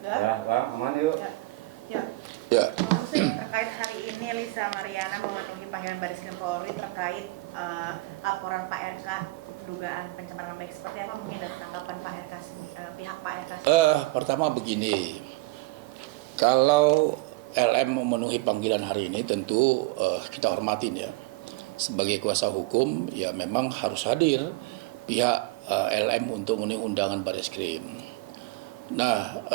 Ya, Bang, aman yuk. Ya. Ya. Ya. Maksudnya terkait hari ini Lisa Mariana memenuhi panggilan Baris Krim Polri terkait laporan Pak RK dugaan pencemaran nama baik, seperti apa mungkin dari tanggapan Pak RK, pihak Pak RK? Pertama begini, kalau LM memenuhi panggilan hari ini tentu kita hormatin ya. Sebagai kuasa hukum ya memang harus hadir pihak LM untuk memenuhi undangan Baris Krim. Nah,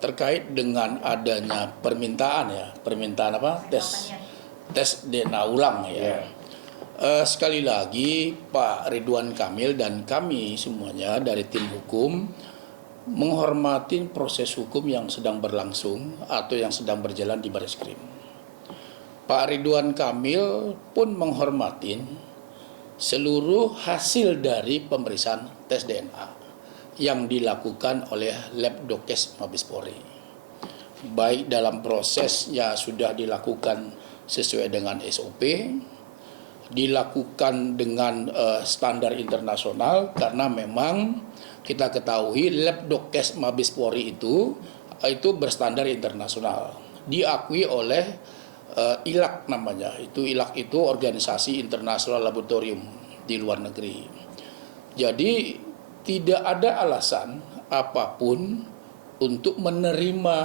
terkait dengan adanya permintaan apa? Tes DNA ulang ya. Sekali lagi Pak Ridwan Kamil dan kami semuanya dari tim hukum menghormati proses hukum yang sedang berlangsung atau yang sedang berjalan di Baris Krim. Pak Ridwan Kamil pun menghormati seluruh hasil dari pemeriksaan tes DNA yang dilakukan oleh Labdokes Mabes Polri. Baik dalam prosesnya sudah dilakukan sesuai dengan SOP, dilakukan dengan standar internasional, karena memang kita ketahui Labdokes Mabes Polri itu berstandar internasional, diakui oleh ILAK namanya. ILAK itu organisasi internasional laboratorium di luar negeri. Jadi tidak ada alasan apapun untuk menerima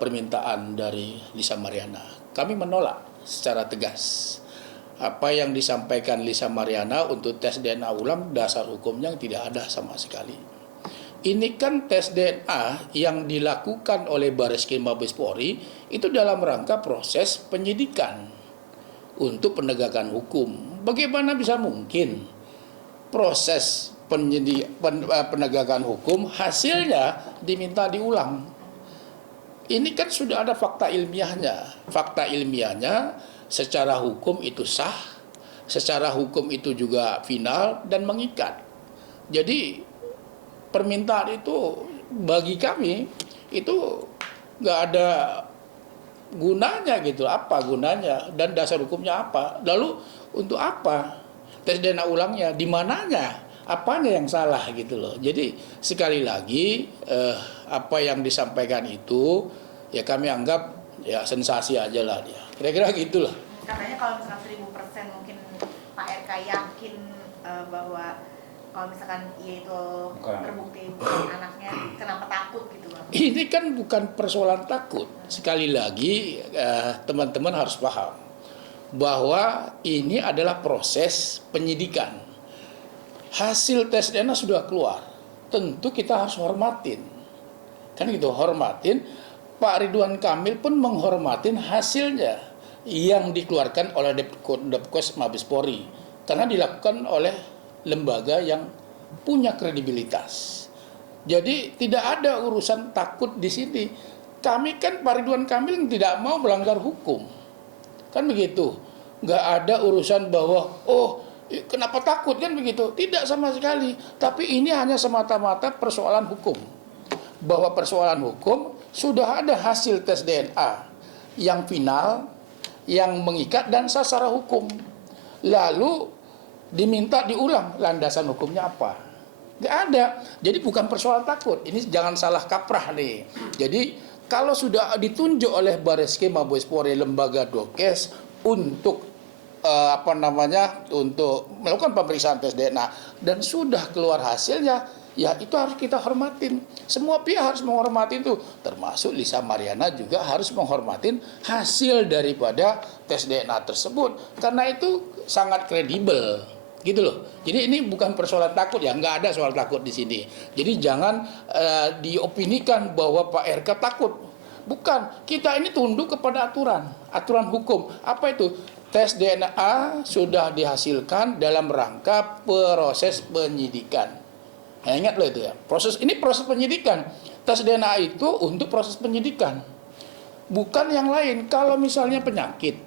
permintaan dari Lisa Mariana. Kami menolak secara tegas apa yang disampaikan Lisa Mariana untuk tes DNA ulang, dasar hukumnya tidak ada sama sekali. Ini kan tes DNA yang dilakukan oleh Baris Krim Mabes Polri itu dalam rangka proses penyidikan untuk penegakan hukum. Bagaimana bisa mungkin proses penegakan hukum hasilnya diminta diulang? Ini kan sudah ada fakta ilmiahnya. Fakta ilmiahnya secara hukum itu sah, secara hukum itu juga final dan mengikat. Jadi permintaan itu bagi kami itu nggak ada gunanya gitu. Apa gunanya dan dasar hukumnya apa? Lalu untuk apa tes DNA ulangnya? Di mananya? Apanya yang salah gitu loh. Jadi sekali lagi apa yang disampaikan itu ya kami anggap ya sensasi aja lah dia. Kira-kira gitulah. Katanya kalau misalkan 1000% mungkin Pak RK yakin bahwa kalau misalkan ia itu terbukti bukan anaknya, kenapa takut gitu Bang? Ini kan bukan persoalan takut. Sekali lagi teman-teman harus paham bahwa ini adalah proses penyidikan. Hasil tes DNA sudah keluar, tentu kita harus hormatin. Kan gitu, hormatin. Pak Ridwan Kamil pun menghormatin hasilnya yang dikeluarkan oleh Depkes Mabes Polri, karena dilakukan oleh lembaga yang punya kredibilitas. Jadi tidak ada urusan takut di sini. Kami kan Pak Ridwan Kamil tidak mau melanggar hukum, kan begitu. Nggak ada urusan bahwa kenapa takut kan begitu. Tidak sama sekali. Tapi ini hanya semata-mata persoalan hukum. Bahwa persoalan hukum sudah ada hasil tes DNA yang final, yang mengikat dan sah secara hukum. Lalu diminta diulang, landasan hukumnya apa? Nggak ada. Jadi bukan persoalan takut. Ini jangan salah kaprah nih. Jadi kalau sudah ditunjuk oleh Baris Krim Mabes Polri, lembaga Dokes untuk untuk melakukan pemeriksaan tes DNA dan sudah keluar hasilnya, ya itu harus kita hormatin. Semua pihak harus menghormati itu, termasuk Lisa Mariana juga harus menghormatin hasil daripada tes DNA tersebut, karena itu sangat kredibel gitu loh. Jadi ini bukan persoalan takut ya, nggak ada soal takut di sini. Jadi jangan diopinikan bahwa Pak RK takut. Bukan, kita ini tunduk kepada aturan hukum. Apa itu? Tes DNA sudah dihasilkan dalam rangka proses penyidikan. Nah, ingat loh itu ya. Proses penyidikan. Tes DNA itu untuk proses penyidikan. Bukan yang lain. Kalau misalnya penyakit,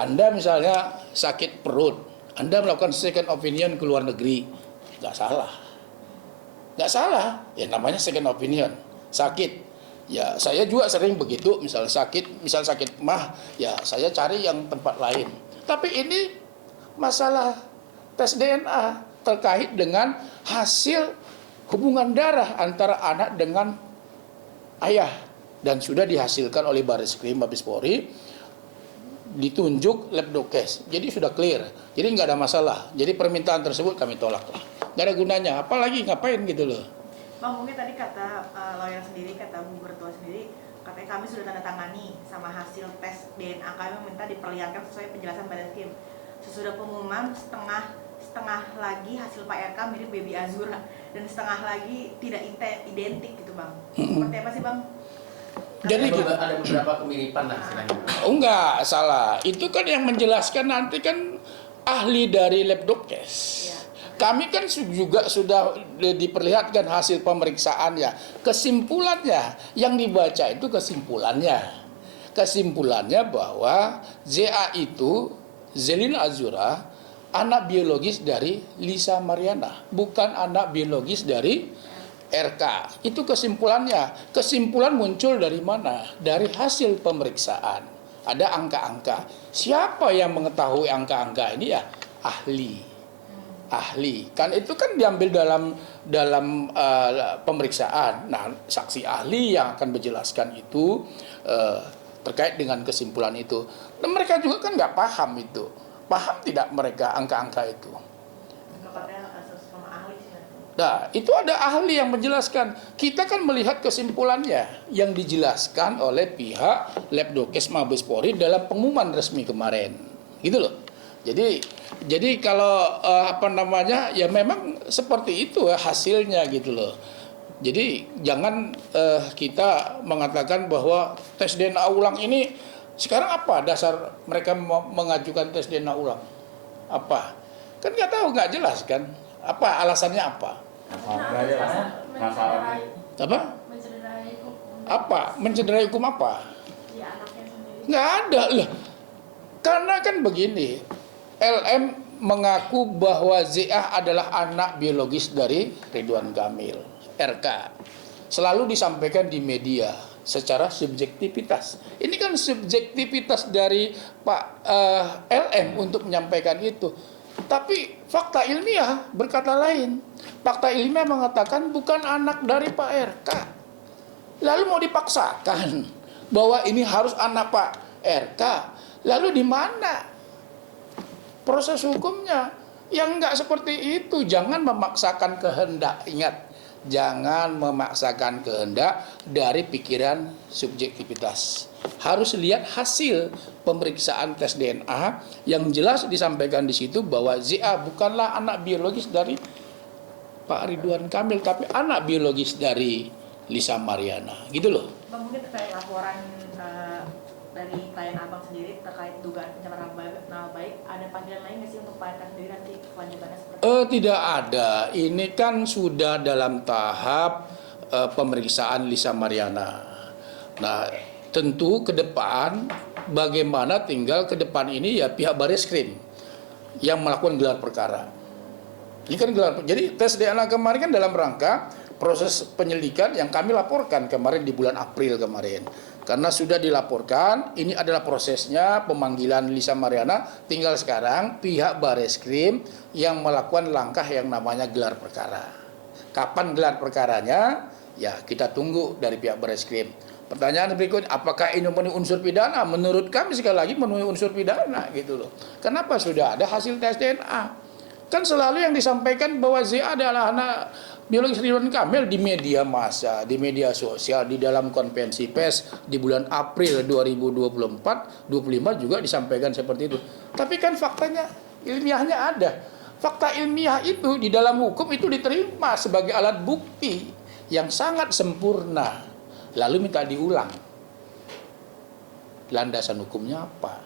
Anda misalnya sakit perut, Anda melakukan second opinion ke luar negeri, nggak salah. Nggak salah. Ya namanya second opinion. Sakit. Ya saya juga sering begitu, misal sakit mah, ya saya cari yang tempat lain. Tapi ini masalah tes DNA terkait dengan hasil hubungan darah antara anak dengan ayah dan sudah dihasilkan oleh Bareskrim Mabes Polri, ditunjuk Labdokes. Jadi sudah clear. Jadi nggak ada masalah. Jadi permintaan tersebut kami tolak lah. Nggak ada gunanya. Apalagi ngapain gitu loh. Bang, mungkin tadi kata lawyer sendiri, kata Bu Bertua sendiri, katanya kami sudah tanda tangani sama hasil tes DNA, kami meminta diperlihatkan sesuai penjelasan Bareskrim. Sesudah pengumuman setengah lagi hasil Pak RK mirip Baby Azura dan setengah lagi tidak identik gitu Bang. Seperti apa sih Bang? Jadi ada beberapa kemiripan lah istilahnya. oh enggak, salah. Itu kan yang menjelaskan nanti kan ahli dari Labdokes. Ya. Kami kan juga sudah diperlihatkan hasil pemeriksaannya. Kesimpulannya, yang dibaca itu kesimpulannya. Kesimpulannya bahwa ZA itu, Zelina Azura, anak biologis dari Lisa Mariana, bukan anak biologis dari RK. Itu kesimpulannya. Kesimpulan muncul dari mana? Dari hasil pemeriksaan. Ada angka-angka. Siapa yang mengetahui angka-angka ini ya? Ahli. Kan itu kan diambil dalam pemeriksaan. Nah, saksi ahli yang akan menjelaskan itu terkait dengan kesimpulan itu. Dan mereka juga kan nggak paham itu. Paham tidak mereka angka-angka itu? Nah, itu ada ahli yang menjelaskan. Kita kan melihat kesimpulannya yang dijelaskan oleh pihak Labdokes Mabes Polri dalam pengumuman resmi kemarin. Gitu loh. Jadi kalau ya memang seperti itu hasilnya gitu loh. Jadi jangan kita mengatakan bahwa tes DNA ulang ini sekarang apa dasar mereka mengajukan tes DNA ulang? Apa? Kan nggak tahu, nggak jelas kan? Apa alasannya apa? Apa? Apa? Mencederai hukum apa? Nggak ada lah. Karena kan begini, LM mengaku bahwa ZA adalah anak biologis dari Ridwan Kamil, RK. Selalu disampaikan di media secara subjektivitas. Ini kan subjektivitas dari Pak LM untuk menyampaikan itu. Tapi fakta ilmiah berkata lain. Fakta ilmiah mengatakan bukan anak dari Pak RK. Lalu mau dipaksakan bahwa ini harus anak Pak RK. Lalu di mana proses hukumnya? Yang enggak seperti itu. Jangan memaksakan kehendak. Ingat, jangan memaksakan kehendak dari pikiran subjektivitas. Harus lihat hasil pemeriksaan tes DNA yang jelas disampaikan di situ bahwa ZA bukanlah anak biologis dari Pak Ridwan Kamil, tapi anak biologis dari Lisa Mariana. Gitu loh. Bang, mungkin terkait laporan dari klien Abang sendiri terkait dugaan pencemaran nama baik, ada panggilan lain nggak sih untuk Pak RK sendiri nanti kelanjutannya seperti Tidak ada. Ini kan sudah dalam tahap pemeriksaan Lisa Mariana. Nah, tentu ke depan bagaimana tinggal ke depan ini ya pihak Bareskrim yang melakukan gelar perkara. Ini kan jadi tes DNA kemarin kan dalam rangka proses penyelidikan yang kami laporkan kemarin di bulan April kemarin. Karena sudah dilaporkan, ini adalah prosesnya pemanggilan Lisa Mariana, tinggal sekarang pihak Bareskrim yang melakukan langkah yang namanya gelar perkara. Kapan gelar perkaranya? Ya, kita tunggu dari pihak Bareskrim. Pertanyaan berikutnya, apakah ini memenuhi unsur pidana? Menurut kami sekali lagi memenuhi unsur pidana gitu loh. Kenapa? Sudah ada hasil tes DNA. Kan selalu yang disampaikan bahwa ZA adalah anak biologis Ridwan Kamil di media massa, di media sosial, di dalam konvensi pers di bulan April 2024, 25 juga disampaikan seperti itu. Tapi kan faktanya, ilmiahnya ada. Fakta ilmiah itu di dalam hukum itu diterima sebagai alat bukti yang sangat sempurna. Lalu minta diulang. Landasan hukumnya apa?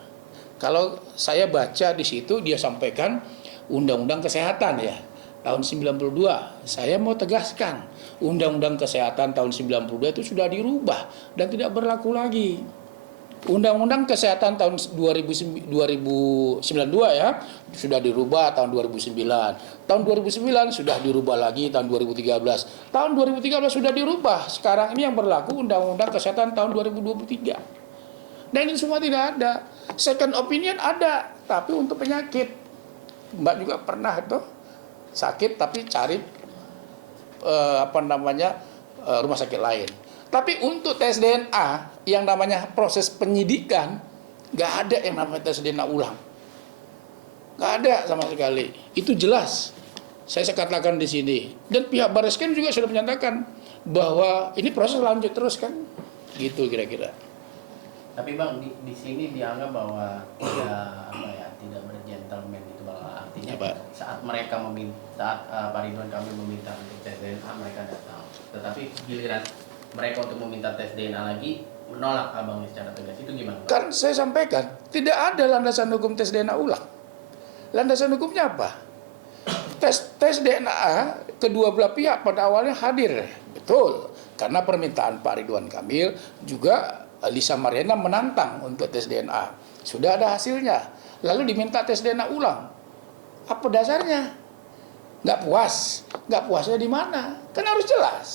Kalau saya baca di situ dia sampaikan Undang-Undang Kesehatan ya. Tahun 92, saya mau tegaskan, Undang-Undang Kesehatan tahun 92 itu sudah dirubah dan tidak berlaku lagi. Undang-Undang Kesehatan tahun 2092 ya, sudah dirubah tahun 2009. Tahun 2009 sudah dirubah lagi tahun 2013. Tahun 2013 sudah dirubah. Sekarang ini yang berlaku Undang-Undang Kesehatan tahun 2023. Dan ini semua tidak ada. Second opinion ada, tapi untuk penyakit. Mbak juga pernah itu sakit tapi cari rumah sakit lain. Tapi untuk tes DNA yang namanya proses penyidikan, nggak ada yang namanya tes DNA ulang. Nggak ada sama sekali. Itu jelas. Saya katakan di sini. Dan pihak Barreskrim juga sudah menyatakan bahwa ini proses lanjut terus kan. Gitu kira-kira. Tapi Bang, di sini dianggap bahwa tidak bergentleman itu, bahwa artinya Apa? saat Pak Ridwan Kamil meminta untuk tes DNA mereka datang. Tetapi giliran mereka untuk meminta tes DNA lagi menolak Abang secara tegas. Itu gimana, Bang? Kan saya sampaikan, tidak ada landasan hukum tes DNA ulang. Landasan hukumnya apa? Tes DNA kedua belah pihak pada awalnya hadir, betul. Karena permintaan Pak Ridwan Kamil juga Lisa Mariana menantang untuk tes DNA. Sudah ada hasilnya. Lalu diminta tes DNA ulang. Apa dasarnya? Nggak puas. Nggak puasnya di mana? Kan harus jelas.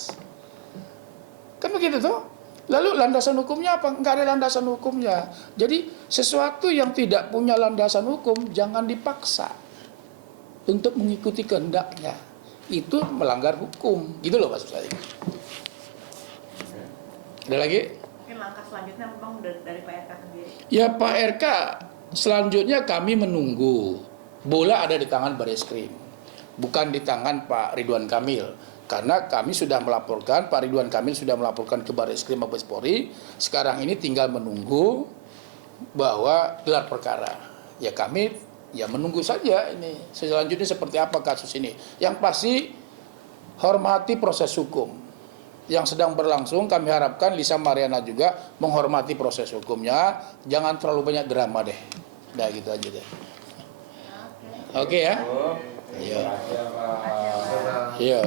Kan begitu tuh. Lalu landasan hukumnya apa? Nggak ada landasan hukumnya. Jadi sesuatu yang tidak punya landasan hukum jangan dipaksa untuk mengikuti kehendaknya. Itu melanggar hukum. Gitu loh maksud saya. Ada lagi? Mungkin langkah selanjutnya memang dari Pak RK sendiri. Ya Pak RK, selanjutnya kami menunggu. Bola ada di tangan Barreskrim, bukan di tangan Pak Ridwan Kamil. Karena kami sudah melaporkan, Pak Ridwan Kamil sudah melaporkan ke Barreskrim Mabes Polri. Sekarang ini tinggal menunggu bahwa gelar perkara. Ya kami menunggu saja ini. Selanjutnya seperti apa kasus ini. Yang pasti hormati proses hukum yang sedang berlangsung. Kami harapkan Lisa Mariana juga menghormati proses hukumnya. Jangan terlalu banyak drama deh. Udah gitu aja deh. Oke ya. Iya. Iya.